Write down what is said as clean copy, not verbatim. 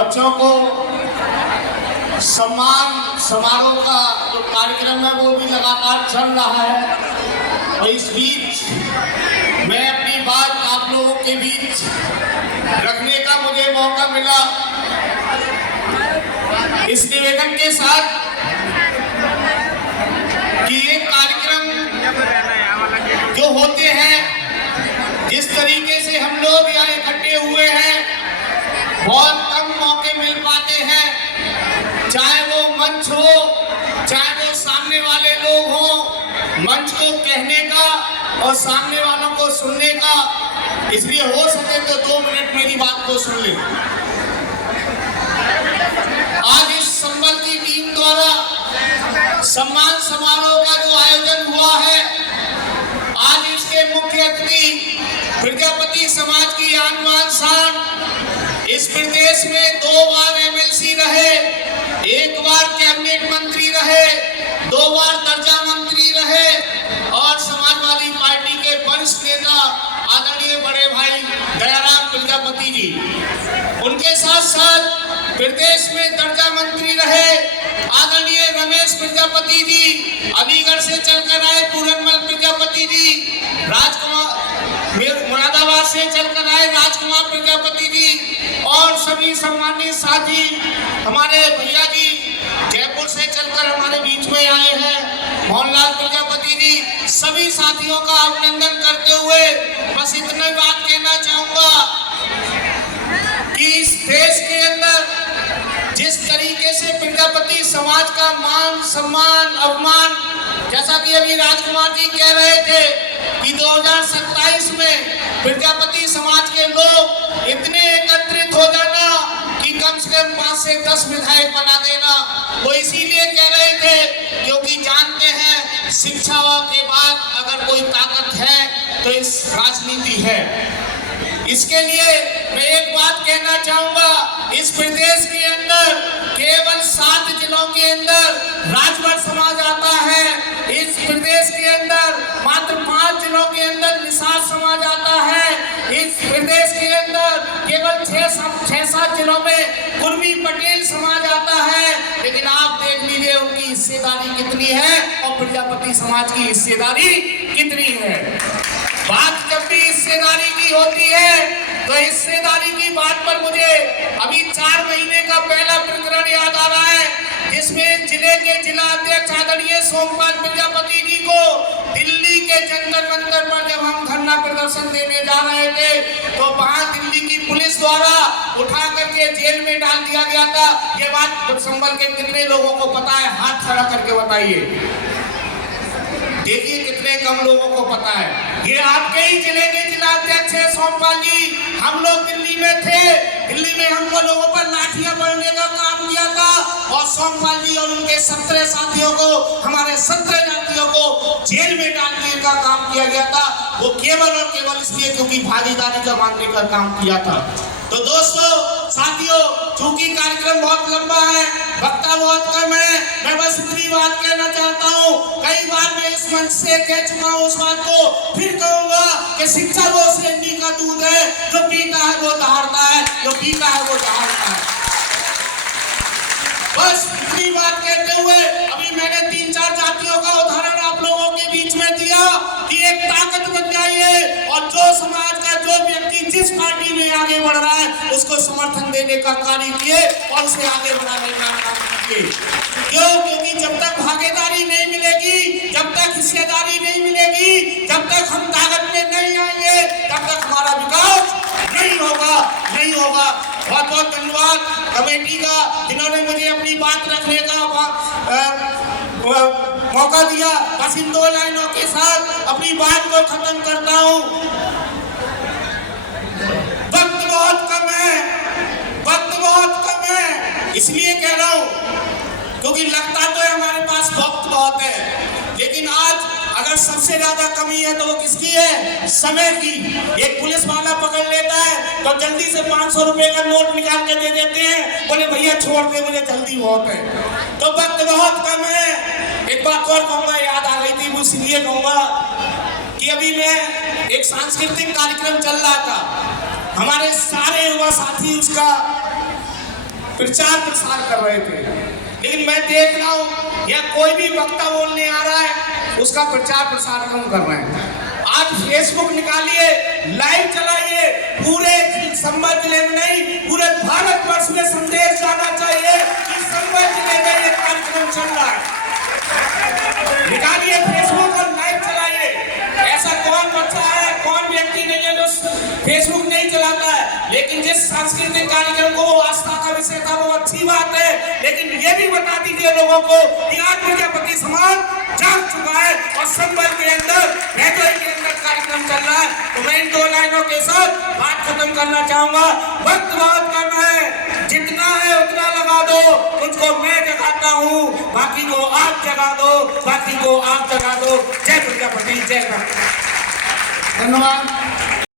बच्चों को सम्मान समारोह का जो कार्यक्रम है वो भी लगातार चल रहा है और इस बीच मैं अपनी बात आप लोगों के बीच रखने का मुझे मौका मिला इस निवेदन के साथ कि ये कार्यक्रम जो होते हैं जिस तरीके से हम लोग यहाँ इकट्ठे हुए हैं बहुत कम मौके मिल पाते हैं, चाहे वो मंच हो चाहे वो सामने वाले लोग हो, मंच को कहने का और सामने वालों को सुनने का। इसलिए हो सके तो 2 मिनट मेरी बात को सुन ले। आज इस संबल की टीम द्वारा सम्मान समारोह का जो आयोजन हुआ है, आज इसके मुख्य अतिथि प्रजापति समाज की आन बान शान, इस प्रदेश में 2 बार एमएलसी रहे, 1 बार कैबिनेट मंत्री रहे, 2 बार दर्जा मंत्री रहे और समाजवादी पार्टी के वरिष्ठ नेता आदरणीय बड़े भाई दयाराम प्रजापति जी, उनके साथ साथ प्रदेश में दर्जा मंत्री रहे आदरणीय रमेश प्रजापति जी, अलीगढ़ से चलकर आए पूरनमल प्रजापति जी, मुरादाबाद से चलकर आए राजकुमार प्रजापति जी और सभी सम्मानित साथी हमारे भैया जी जयपुर से चलकर हमारे बीच में आए हैं मोहनलाल प्रजापति जी, सभी साथियों का अभिनंदन करते हुए बस इतनी बात कहना चाहूंगा कि इस देश के अंदर जिस तरीके से प्रजापति समाज का मान सम्मान अवमान, जैसा कि अभी राजकुमार जी कह रहे थे कि 2027 में प्रजापति समाज के लोग इतने एकत्रित हो जाना कि कम से कम 5 से 10 विधायक बना देना, वो इसीलिए कह रहे थे क्योंकि जानते हैं शिक्षा के बाद अगर कोई ताकत है तो इस राजनीति है। इसके लिए मैं एक बात कहना चाहूंगा, इस प्रदेश के अंदर केवल 7 जिलों के अंदर राजभर समाज आता है, इस प्रदेश के अंदर मात्र 5 जिलों के अंदर निषाद समाज आता है, इस प्रदेश के अंदर केवल 6-7 जिलों में कुर्मी पटेल समाज आता है। लेकिन आप देख लीजिए उनकी हिस्सेदारी कितनी है और प्रजापति समाज की हिस्सेदारी कितनी है। बात जब भी हिस्सेदारी की होती है तो हिस्सेदारी की बात पर मुझे अभी 4 महीने का पहला प्रकरण याद आ रहा है, जिसमें जिले के जिला अध्यक्ष आदरणीय सोमपाल प्रजापति जी को दिल्ली के जंतर मंतर पर जब हम धरना प्रदर्शन देने जा रहे थे तो वहां दिल्ली की पुलिस द्वारा उठा करके जेल में डाल दिया गया था। ये बात संभल के कितने लोगों को पता है? हाथ खड़ा करके बताइए। देखिए कितने कम लोगों को पता है। ये आपके ही जिले के जिला अध्यक्ष है सोमपाल जी। हम लोग दिल्ली में थे, दिल्ली में हमको लोगों पर लाठियां पड़ने का काम किया था और सोमपाल जी और उनके 17 साथियों को, हमारे 17 जातियों को जेल में डालने का काम किया गया था। वो केवल और केवल इसलिए क्योंकि भागीदारी का मांगने का काम किया था। तो दोस्तों साथियों, चूंकि कार्यक्रम बहुत लंबा है, वक्ता बहुत कम है, मैं बस इतनी बात कहना चाहता हूँ। कई बार मैं इस मंच से कह चुका हूँ, उस बात को फिर कहूंगा कि शिक्षा वो श्रेणी का दूध है, जो पीता है वो दहाड़ता है, जो पीता है वो दहाड़ता है। बस इतनी बात कहते हुए अभी मैंने 3-4 जातियों का उदाहरण आप लोगों के बीच में दिया कि एक ताकत बन जाइए और जो समाज का जो व्यक्ति जिस पार्टी में आगे बढ़ रहा है उसको समर्थन देने का कार्य किए और उसे आगे बढ़ाने का काम कीजिए। क्यों? क्योंकि जब तक भागीदारी नहीं मिलेगी, जब तक हिस्सेदारी नहीं मिलेगी, जब तक हम ताकत में नहीं आएंगे, तब तक हमारा विकास नहीं होगा। बहुत बहुत धन्यवाद कमेटी का, जिन्होंने मुझे अपनी बात रखने का मौका दिया। बस इन 2 लाइनों के साथ अपनी बात को खत्म करता हूँ। वक्त बहुत कम है, इसलिए कह रहा हूँ क्योंकि लगता तो है हमारे पास वक्त बहुत है, लेकिन आज अगर सबसे ज्यादा कमी है तो वो किसकी है? समय की। एक पुलिस वाला पकड़ लेता है तो जल्दी से 500 रुपए का नोट निकाल के दे देते हैं, बोले भैया छोड़ दे, मुझे जल्दी बहुत है। तो वक्त बहुत कम है। एक बात और कहूंगा, याद आ गई थी, वो इसलिए कहूंगा कि अभी मैं एक सांस्कृतिक कार्यक्रम चल रहा था, हमारे सारे युवा साथी उसका प्रचार प्रसार कर रहे थे, लेकिन मैं देख रहा हूं या कोई भी वक्ता बोलने आ रहा है उसका प्रचार प्रसार कम कर रहे हैं। आज फेसबुक निकालिए, लाइव चलाइए, पूरे संभल जिले में नहीं पूरे भारतवर्ष में संदेश जाना चाहिए कि संभल जिले में ये कार्यक्रम चल रहा है। निकालिए फेसबुक और लाइव चलाइए। ऐसा कौन बच्चा है, कौन व्यक्ति नहीं है जो फेसबुक नहीं चलाता है, लेकिन जिस सांस्कृतिक कार्यक्रम को वो आस्था का विषय था वो अच्छी बात है, लेकिन ये भी बता दीजिए लोगों को कि आज प्रजापति समाज जाग चुका है और संभल के अंदर भैतोई के अंदर कार्यक्रम चल रहा है। तो मैं इन 2 लाइनों के साथ बात खत्म करना चाहूंगा। वक्त बहुत कम है, जितना है उतना लगा दो, मुझको मैं जगाता हूँ, बाकी को आप जगा दो, बाकी को आप जगा दो। जय प्रजापति, जय प्रजापति। धन्यवाद।